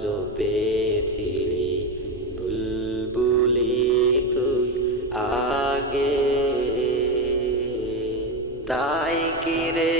আজ পেয়েছিলি বুলবুলি তুই আগে। তাই কিরে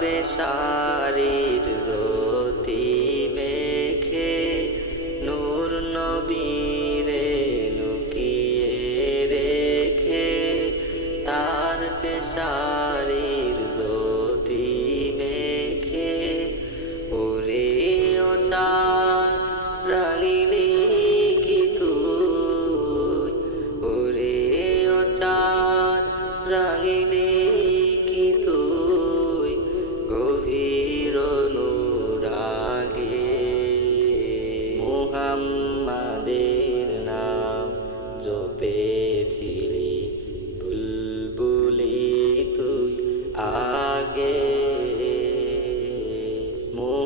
পেশারের জোর।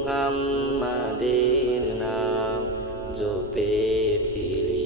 মুহাম্মাদের নাম জপেছিলি।